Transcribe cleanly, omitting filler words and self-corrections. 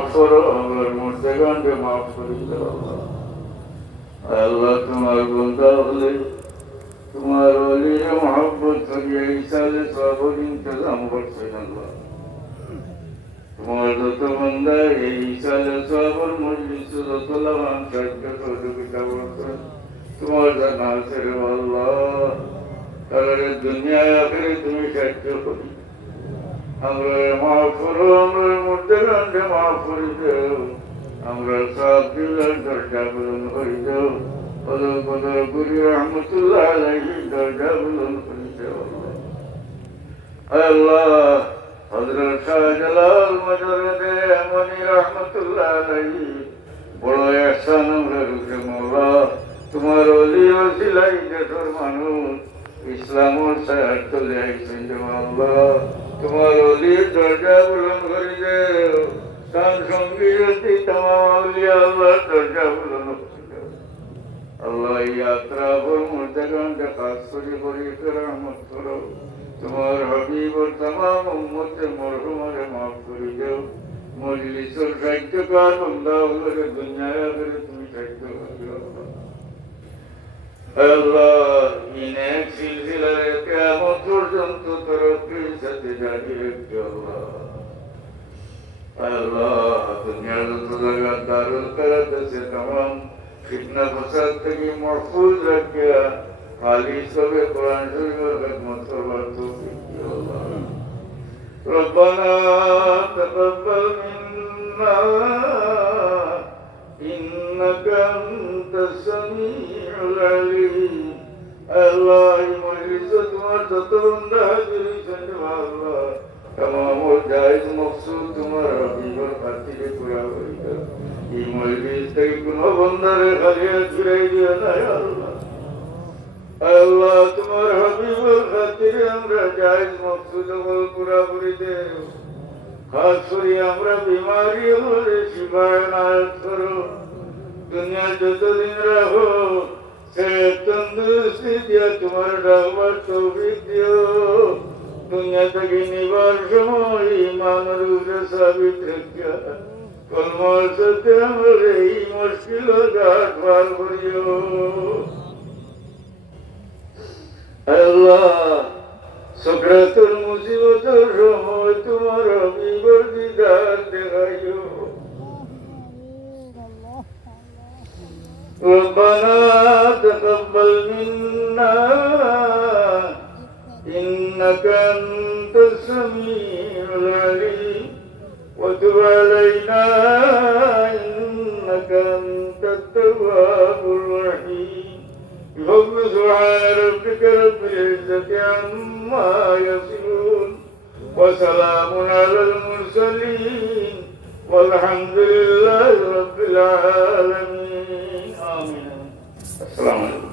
মাফ করো, আমরার মুর্দেগানকে মাফ করে দাও। আল্লাহ তোমার বন্ধা হলে তোমার ওলির মহব্বত করিয়া ইসালে সবর ইন্তজাম করছেন আল্লাহ। তোমার যত বন্ধা এই ইসালে সবর মজলিস যত লাগান সাহায্য সহযোগিতা করছেন তোমার জানা আছে রে আল্লাহ। তাহলে দুনিয়ায় আখেরে তুমি সাহায্য করি, আমরা মাফ করো, আমরা মুর্দেগানকে মাফ করে দেও, আমরা সব দিলের দরজা বুলন্দ করে দেও। বদল বদল করি রহমতুল্লাহ আলাইহি দরজা বুলন্দ করে দেও আল্লাহ। হযরত শাহজালাল মজরুদে মনি রহমতুল্লাহ আলাইহি বড় ihsan আমরা রুখে মওলা তোমার ওলি ওসিলাই দেশের মানুষ ইসলামের সাহায্য তলে আইছেন আল্লাহ। তোমার ওলির দরজা বুলন্দ করে দেও, তার সঙ্গী যদি তামাম আউলিয়া আল্লাহর দরজা বুলন্দ করে দেও আল্লাহ। यात्रा पर मुर्दगान का खास करी रहमत करो, তোমার হাবিব और तमाम उम्मत मरहुम माफ कर दो। मजलिस और साहित्यकार बंदा होकर दुनिया आखिर তুমি সাহিত্য করো আল্লাহ। ইনেক সিলসিলায় কিয়ামত পর্যন্ত তরক্কির সাথে জারি রেখো আল্লাহ। আল্লাহ দুনিয়ার যত জায়গা দারুল কারাত আছে तमाम फितना फसाद থেকে महफूज रखिया खालिस হবে कुरान शरीफের खिदमत করবার तौफीक দিও আল্লাহ। ربنا تقبل منا إنك أنت السميع العليم الله مجلس তোমার যত বান্দা হাজির হয়েছেন আল্লাহ तमाम जायज मकसूद तुम्हारा हाबिबर खातिर पूरा होइगा। এই মজলিস থেকে কোনো বান্দারে খালিয়া ফিরাই দিও না আল্লাহ। আল্লাহ তোমার হাবিবের খাতিরে আমরা জায়েজ মকসুদ পুরা করে দেও। খাস করে আমরা বিমারি হলে শিফা এনায়েত করো। দুনিয়া যতদিন রাখো সে তন্দুরুস্তি দিয়া তোমার ডাকবার তৌফিক দিও। দুনিয়া থেকে নিবার সময় ইমানের উপরে সাবিত রেখা কলমার সাথে আমরা এই মুশকিল ঘাট পার করিও আল্লাহ। সকরাতুল মুসিবতের সময় তোমার হাবিবের দিদার দেখাইও। ربنا تقبل منا إنك أنت السميع العليم وتب علينا إنك أنت التواب الرحيم بفضل سبحان ربك رب العزة عما يصفون وسلام على المرسلين والحمد لله رب العالمين آمين. السلام عليكم.